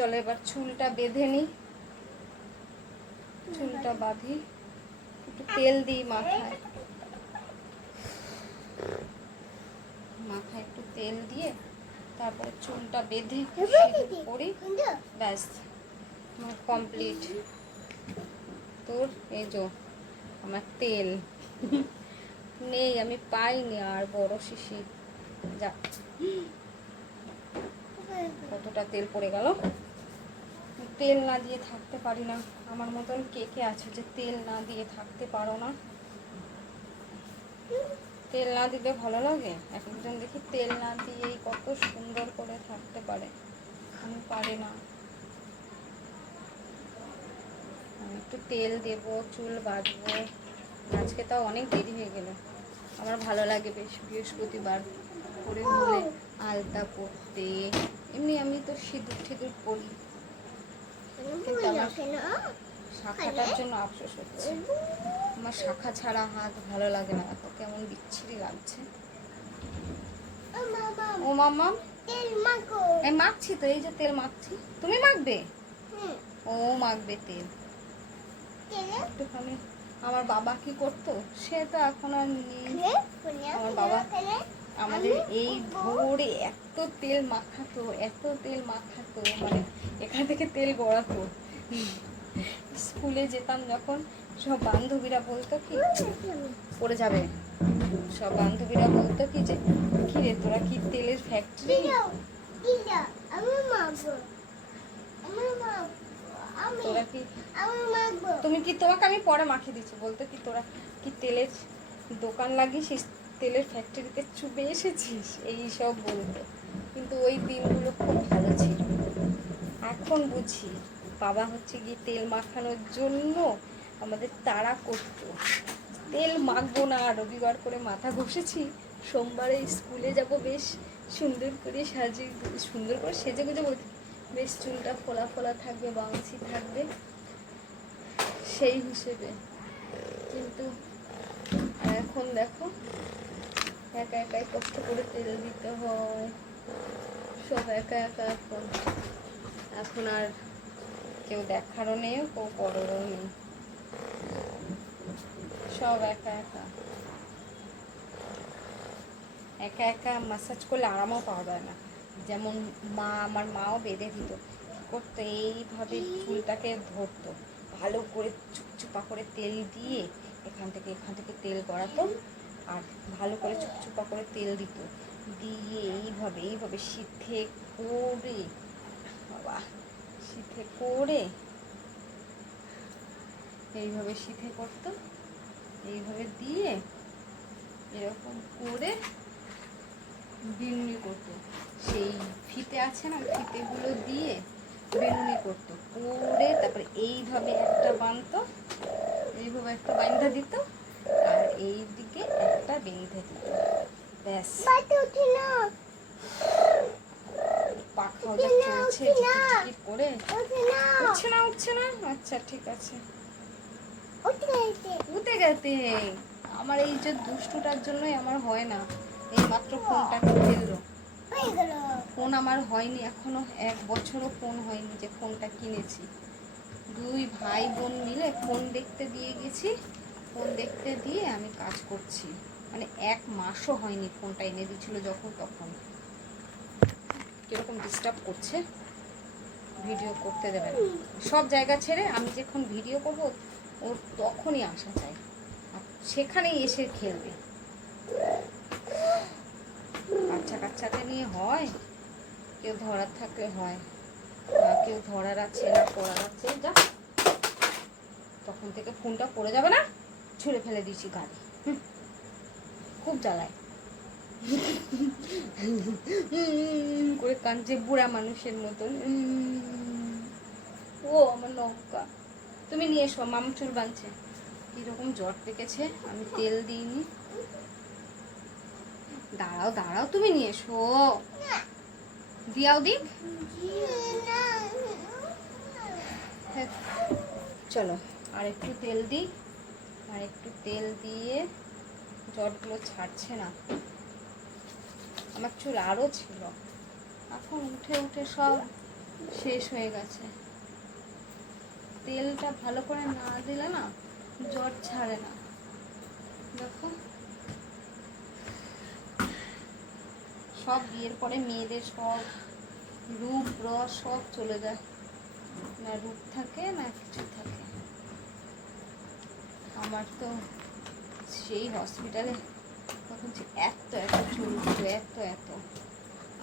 চলো এবার চুলটা বেঁধে নিই। চুলটা বাঁধি। একটু তেল দিই মাথায়। মাথায় একটু তেল দিয়ে তারপরে চুলটা বেঁধে করি ব্যাস কমপ্লিট তোর এই যো, আমার তেল। নেই, আমি পাইনি আর বড় শিশি যা। কতটা তেল পড়ে গেল? তেল না দিয়ে থাকতে পারি না। আমার মতন কে কে আছে যে তেল না দিয়ে থাকতে পারো না? তেল না দিলে ভালো লাগে? এক একজন দেখি তেল না দিয়েই কত সুন্দর করে থাকতে পারে। আমি পারি না। আমি একটু তেল দেব, চুল বাঁধবো। আজকে তাও অনেক দেরি হয়ে গেল। আমার ভালো লাগে বেশ বৃহস্পতিবার করে হলে আলতা পরতে। এমনি আমি তো সিঁদুর টিঁদুর পরি। কিন্তু আমার শাখাটার জন্য আফসোস হচ্ছে। আমার শাখা ছাড়া হাত ভালো লাগে না। এত কেমন বিচ্ছিরি লাগছে। ও মামা। এই মাখছি তো এই যে তেল মাখছি। তুমি মাখবে? ও মাখবে তেল। একটুখানি। আমার বাবা কি করতো? সে তো এখন আর নেই। আমার বাবা আমাদের এই ভোরে এত তেল মাখাতো, এত তেল মাখাতো মানে এখান থেকে তেল গড়াতো। স্কুলে যেতাম যখন, সব বান্ধবীরা বলতো কি, পড়ে যাবে। সব বান্ধবীরা বলতো কি যে কি রে তোরা কি তেলের ফ্যাক্টরি কি, তুমি কি তোমাকে আমি পরে মাখিয়ে দিচ্ছি? বলতো কি, তোরা কি তেলের দোকান লাগিয়েছিস? তেলের ফ্যাক্টরিতে চুপে এসেছিস? এই সব বলতো। কিন্তু ওই দিনগুলো খুব ভালো ছিল। এখন বুঝি বাবা হচ্ছে গিয়ে তেল মাখানোর জন্য আমাদের তাড়া করতো। তেল মাখবো না, রবিবার করে মাথা ঘষেছি। সোমবারে স্কুলে যাব বেশ। সুন্দর করে সাজিয়ে সুন্দর করে সেজে গুজে বলছি বেশ চুলটা ফোলা ফোলা থাকবে বাউন্সি থাকবে। সেই হিসেবে। কিন্তু এখন দেখো একা একাই কষ্ট করে তেল দিতে হয়। সব একা একা এখন। এখন আর কেউ দেখারও নেই, কেউ করারও নেই। সব একা একা। একা একা মাসাজ করলে আরামও পাওয়া যায় না। যেমন মা, আমার মাও বেঁধে দিত। করতো? এইভাবে চুলটাকে ধরতো। ভালো করে চুপচুপা করে তেল দিয়ে এখান থেকে এখান থেকে তেল গড়াতো। আর ভালো করে চুপচুপা করে তেল দিত। দিয়ে এইভাবে এইভাবে সিদ্ধে করে, বাবা, সিদ্ধে করে, এইভাবে সিদ্ধে করতো। এইভাবে দিয়ে এরকম করে বিনুনি করতো। সেই ফিতে আছে না ফিতেগুলো দিয়ে বেনুনি করতো। করে তারপরে এইভাবে একটা বানতো, এইভাবে একটা বান্ধা দিত। আর এই দিকে একটা বেঁধে দিত ব্যাস। পাখাও যা চলছে ঝিকিঝিকি করে। উঠছে না উঠছে না? আচ্ছা ঠিক আছে। উঠে গেতে আমার এই যে দুষ্টুটার জন্যই আমার হয় না। এই মাত্র ফোনটা ফেলল। ফোন আমার হয়নি এখনও এক বছরও ফোন হয়নি যে ফোনটা কিনেছি। দুই ভাই বোন মিলে ফোন দেখতে দিয়ে গেছি। ফোন দেখতে দিয়ে আমি কাজ করছি। মানে এক মাসও হয়নি ফোনটা এনে দিয়েছিল যখন তখন। কীরকম ডিস্টার্ব করছে? ভিডিও করতে দেবে না। সব জায়গা ছেড়ে আমি যখন ভিডিও করব, ওর তখনই আসা চাই। সেখানেই এসে খেলবে। বাচ্চা কাচ্চাকে নিয়ে হয়। কেউ ধরার থাকলে হয়। না কেউ ধরার আছে না পড়ার আছে, যা। তখন থেকে ফোনটা পড়ে যাবে না। ছুঁড়ে ফেলে দিয়েছি গাড়ি। হুম। খুব জ্বালায়। করে কাঁদছে বুড়া মানুষের মতন। ও আমার নৌকা। তুমি নিয়ে এসো, মাম চুল বাঁধছে। কীরকম জ্বর পেকেছে আমি তেল দিইনি। দাঁড়াও দাঁড়াও, তুমি নিয়ে এসো। দিয়াও দিক। হ্যাঁ। চলো। আর একটু তেল দিই আর একটু তেল দিয়ে জটগুলো ছাড়ছে না। আমার চুল আরও ছিল। এখন উঠে উঠে সব শেষ হয়ে গেছে। তেলটা ভালো করে না দিলে না জ্বর ছাড়ে না। দেখো। সব বিয়ের পরে মেয়েদের সব রূপ, রস সব চলে যায়। না রূপ থাকে, না কিছু থাকে। আমার তো সেই হসপিটালে তখন যে এত এত চুল উঠতো, এত এত।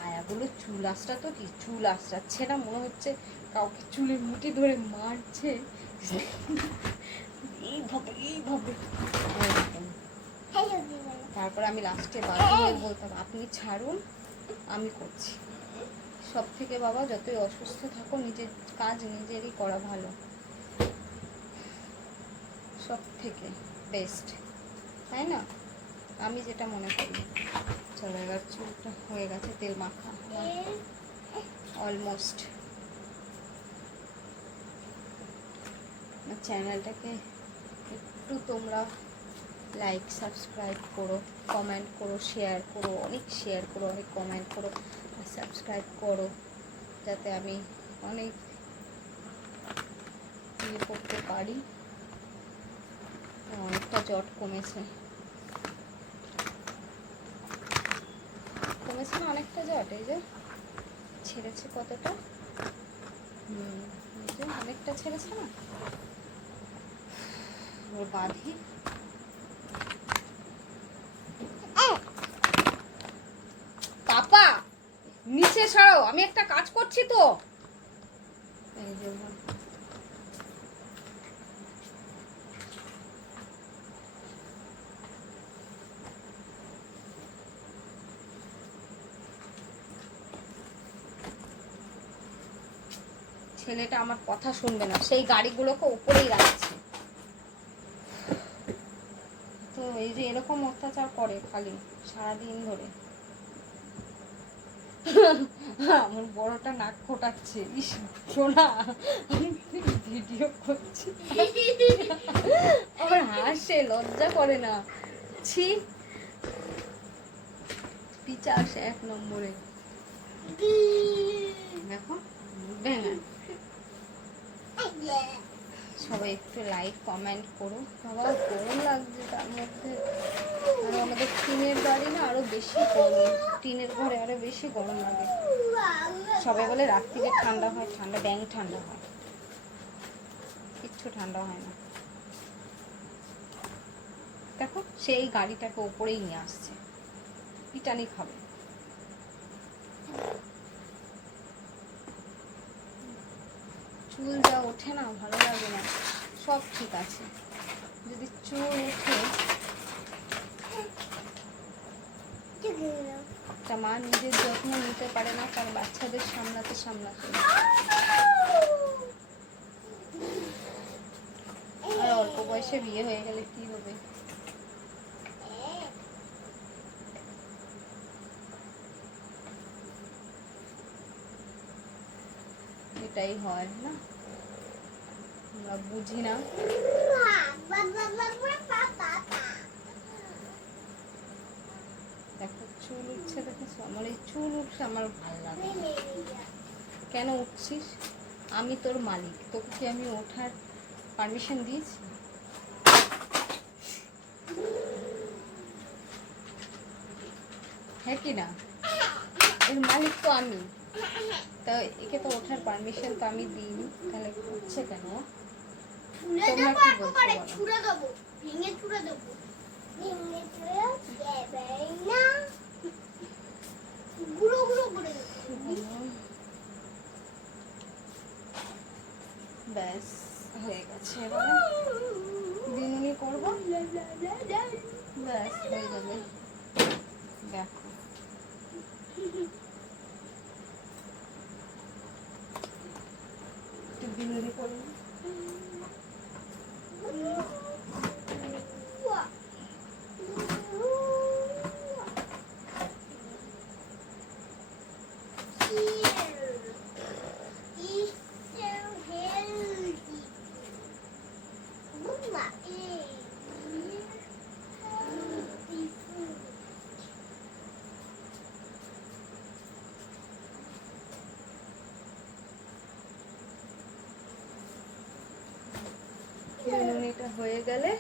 আয়াগুলো চুল আসটা তো কি? চুল আসছে না মনে হচ্ছে কাউকে চুলের মুঠি ধরে মারছে। এইভাবে এইভাবে। তারপর আমি লাস্টে বাড়িয়ে বলতাম আপনি ছাড়ুন আমি করছি। সব থেকে বাবা যতই অসুস্থ থাকো নিজের কাজ নিজেরই করা ভালো। সব থেকে বেস্ট তাই না? আমি যেটা মনে করি। চলো চুলটা হয়ে গেছে, তেল মাখা। অলমোস্ট চ্যানেলটাকে একটু তোমরা লাইক সাবস্ক্রাইব করো কমেন্ট করো শেয়ার করো, অনেক শেয়ার করো, অনেক কমেন্ট করো, আর সাবস্ক্রাইব করো, যাতে আমি অনেক ইয়ে করতে পারি। জট কমেছে। কমেছে না অনেকটা জট, এই যে ছেড়েছে কতটা? হুম অনেকটা ছেড়েছে না? ওর বাঁধি। নিচে সরাও আমি একটা কাজ করছি তো। এই যে ছেলেটা আমার কথা শুনবে না। সেই গাড়িগুলোকে উপরেই রাখছে। তো এই যে এরকম অত্যাচার করে খালি সারাদিন ধরে। আমার বড়টা নাক আমি ভিডিও করছি? আমার হাসে লজ্জা করে না। ছি। পিচা আসে এক নম্বরে। দেখো সবাই একটু লাইক কমেন্ট করো বাবা, গরম লাগছে তার মধ্যে। আর আমাদের টিনের বাড়ি না আরও বেশি গরম। টিনের ঘরে আরও বেশি গরম লাগে। সবাই বলে রাত্রিরে ঠান্ডা হয়, ঠান্ডা ব্যাং ঠান্ডা হয়। কিচ্ছু ঠান্ডা হয় না। দেখো, সেই গাড়িটাকে ওপরেই নিয়ে আসছে। পিটানি খাবে। চুল যা ওঠে না, ভালো লাগে না, সব ঠিক আছে। যদি চুল ওঠে একটা মা নিজের যত্ন নিতে পারে না তার বাচ্চাদের সামলাতে সামলাতে আর অল্প বয়সে বিয়ে হয়ে গেলে কি হবে? এটাই হয়, না? আমরা বুঝি না। দেখো, চুল উঠছে দেখেছ আমার এই চুল উঠছে, আমার ভালো লাগে কেন উঠছিস? আমি তোর মালিক, তোকে কি আমি ওঠার পারমিশন দিয়েছি? হ্যাঁ কি না? এর মালিক তো আমি। তো একে তো ওঠার পারমিশন তো আমি দিইনি তাহলে উঠছে কেন? তোমরা কি বলছো দেবো ভেঙে ছুড়ে দেবো। ভেঙে ছুড়ে দেবে না। গুঁড়ো গুঁড়ো করে ব্যাস হয়ে গেছে এবারে। বিনুনি করব? ব্যাস হয়ে যাবে। দেখো। একটু বিনুনি হয়ে গেলে,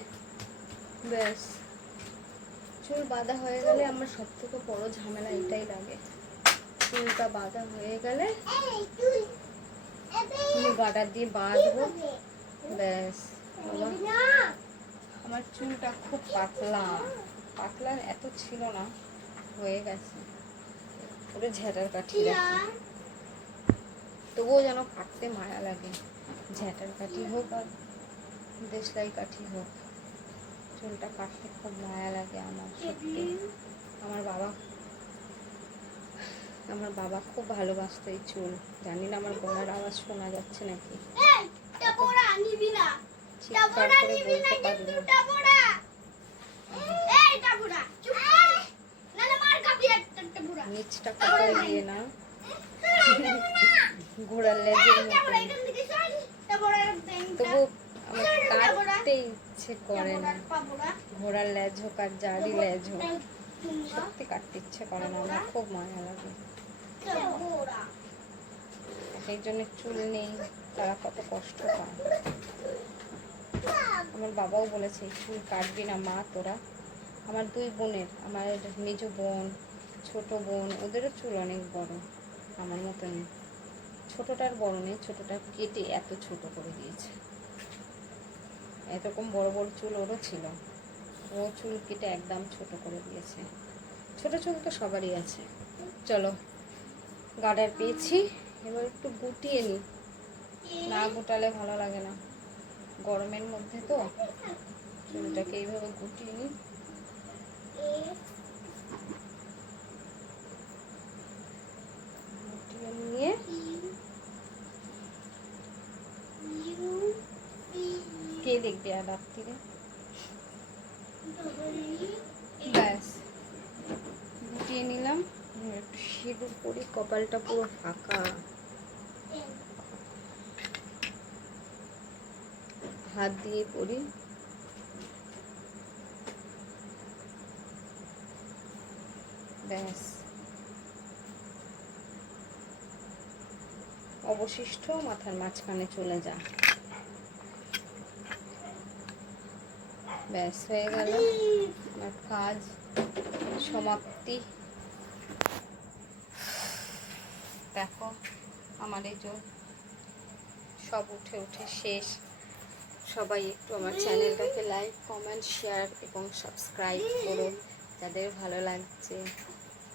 ব্যাস। চুল বাঁধা হয়ে গেলে আমার সব থেকে বড় ঝামেলা এটাই লাগে। চুলটা বাঁধা হয়ে গেলে গাডার দিয়ে বাঁধবো, ব্যাস। আমার চুলটা খুব পাতলা। পাতলা এত ছিল না, হয়ে গেছে। পুরো ঝেঁটার কাঠি তবুও যেন কাটতে মায়া লাগে। ঝ্যাঁটার কাঠি হোক আর দেশলাই কাঠি হোক চুলটা কাটতে খুব মায়া লাগে আমার সত্যি। আমার বাবা আমার বাবা খুব ভালোবাসতো এই চুল। জানি না আমার গলার আওয়াজ শোনা যাচ্ছে নাকি। নিচটা দিয়ে না। ঘোড়ার লেজের মতো তবু আমার কাটতে ইচ্ছে করে না। ঘোড়ার লেজ হোক আর যারই লেজ হোক, সত্যি কাটতে ইচ্ছে করে না, আমার খুব মায়া লাগে। এক একজনের চুল নেই, তারা কত কষ্ট পায়। আমার বাবাও বলেছে চুল কাটবি না মা তোরা। আমার দুই বোনের, আমার মেজ বোন, ছোট বোন, ওদেরও চুল অনেক বড়, আমার মতনই। ছোটটার বড় নেই, ছোটটা কেটে এত ছোট করে দিয়েছে। এরকম বড় বড় চুল ওরও ছিল। ও চুল কেটে একদম ছোট করে দিয়েছে। ছোট চুল তো সবারই আছে। চলো গার্ডার পেয়েছি। এবার একটু গুটিয়ে নিই না গুটালে ভালো লাগে না। গরমের মধ্যে তো। চুলটাকে এইভাবে গুটিয়ে নিই গুটিয়ে নিয়ে কে দেখবে আর রাত্রিরে ব্যাস। গুটিয়ে নিলাম একটু সিঁদুর করি কপালটা পুরো ফাঁকা। হাত দিয়ে পরি। ব্যাস। অবশিষ্ট মাথার মাঝখানে চলে যা। ব্যাস হয়ে গেল। আমার কাজ সমাপ্তি। দেখো আমার এই যে সব উঠে উঠে শেষ। সবাই একটু আমার চ্যানেলটাকে লাইক কমেন্ট শেয়ার এবং সাবস্ক্রাইব করো যাদের ভালো লাগছে।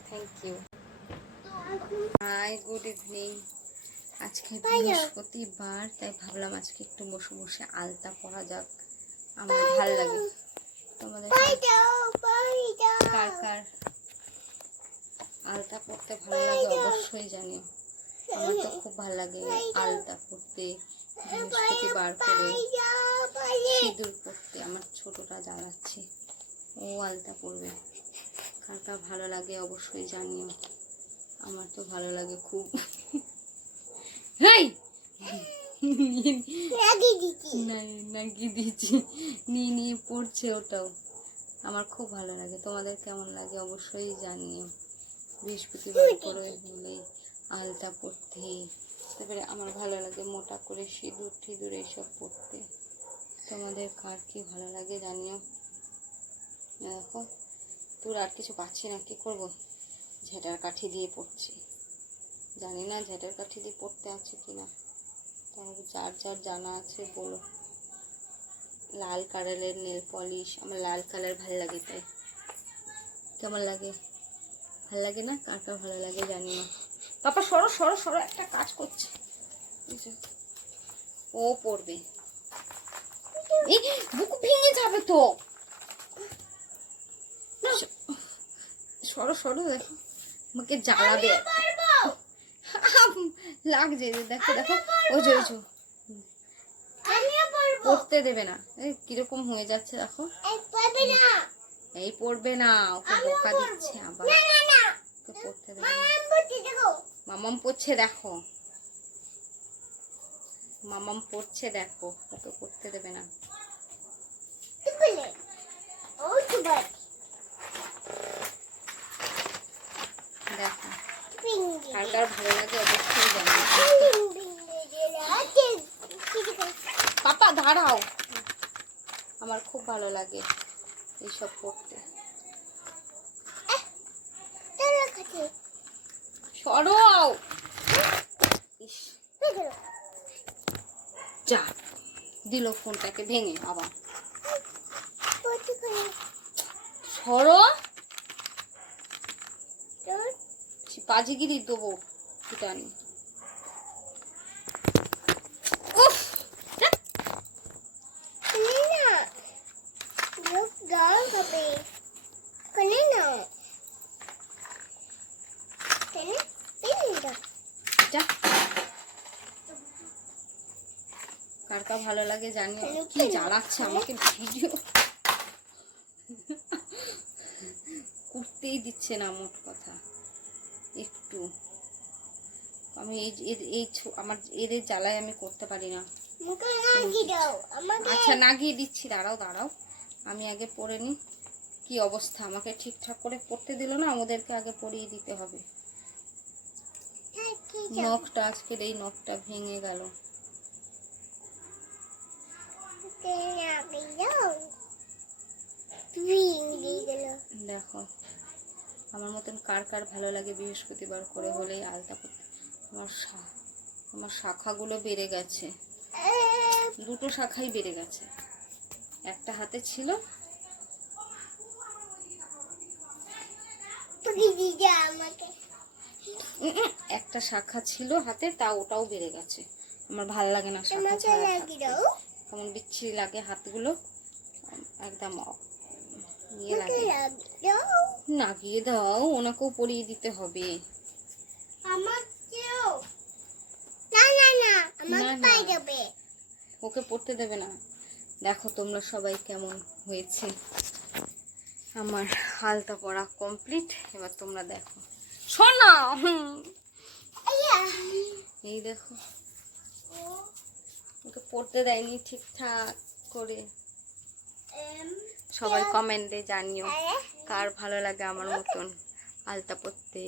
Thank you hi good evening আজকে বৃহস্পতিবার তাই ভাবলাম আজকে একটু বসে বসে আলতা পড়া যাক। আমার ভালো লাগে। তোমাদের কার কার? আলতা পড়তে ভালো লাগে অবশ্যই জানিও আমার তো খুব ভালো লাগে আলতা পড়তে বৃহস্পতিবার করে সিঁদুর পড়তে আমার ছোটটা জ্বালাচ্ছে। ও আলতা পড়বে। কার কার ভালো লাগে অবশ্যই জানিও। আমার তো ভালো লাগে খুব। হেই! না নাকি দিচ্ছি। নিয়ে নিয়ে পড়ছে ওটাও। আমার খুব ভালো লাগে। তোমাদের কেমন লাগে অবশ্যই জানিও। বৃহস্পতিবার করে হলে আলতা পড়তে। তারপরে আমার ভালো লাগে মোটা করে সিঁদুর টিঁদুর এইসব পড়তে। তোমাদের কার কি ভালো লাগে জানিও। দেখো তোর আর কিছু পাচ্ছি না কি করব? ঝেটার কাঠি দিয়ে পড়ছি। জানি না ঝেটার কাঠি দিয়ে পড়তে আছে কি না তাহলে যার যার জানা আছে বলো। লাল কালারের নেল পলিশ আমার লাল কালার ভালো লাগে তাই। কেমন লাগে? ভালো লাগে না? কার কার ভালো লাগে জানি না। পাপা সরো সরো সরো একটা কাজ করছে। ও পড়বে। এই বুক ভেঙে যাবে তো। সরো সরো দেখো। আমাকে জ্বালাবে। লাগছে দেখো দেখো। ওই যে ওই যে। পড়তে দেবে না। এই কীরকম হয়ে যাচ্ছে দেখো। এই পড়বে না। ওকে বোকা দিচ্ছে আবার। ওকে পড়তে দেবে মামাম পড়ছে দেখো। মামাম পড়ছে দেখো। ওকে পড়তে দেবে না। দেখো। কার কার ভালো লাগে অবশ্যই জানাবে। পাপা, দাঁড়াও। আমার খুব ভালো লাগে এইসব করতে। চলো খাতে সরো। ইস। যা, দিল ফোনটাকে ভেঙে আবার। সরো। তোর বাজিগিরি দেবো ফুটানি উফ খুলে না লোক গাও খাবে খুলে না কেন পেলে দাও যা কার জানিও কি জ্বালাচ্ছে আমাকে ভিডিও করতেই দিচ্ছে না মোট কথা। একটু। আমি এই এই আমার এদের জ্বালায় আমি করতে পারি না। আচ্ছা দিচ্ছি দাঁড়াও দাঁড়াও। আমি আগে পরে নিই কি অবস্থা? আমাকে ঠিকঠাক করে পড়তে দিল না? ওদেরকে আগে পরিয়ে দিতে হবে। নখটা আজকের এই নখটা ভেঙে গেল। দেখো, আমার মতন কার কার ভালো লাগে বৃহস্পতিবার করে হলেই আলতা আমার আমার শাখাগুলো বেড়ে গেছে। দুটো শাখাই বেড়ে গেছে। একটা হাতে ছিল। একটা শাখা ছিল হাতে, তা ওটাও বেড়ে গেছে। আমার ভালো লাগে না শাখা কেমন বিচ্ছিরি লাগে হাতগুলো একদম ইয়ে লাগে। লাগিয়ে দাও। নাগিয়ে দাও ওনাকেও পরিয়ে দিতে হবে। ওকে পড়তে দেবে না। দেখো তোমরা সবাই কেমন হয়েছে। আমার হালতা পড়া কমপ্লিট এবার তোমরা দেখো। শোনো এই দেখো। পড়তে দেয়নি ঠিকঠাক করে। সবাই কমেন্টে জানিও কার ভালো লাগে আমার মতন আলতা পড়তে।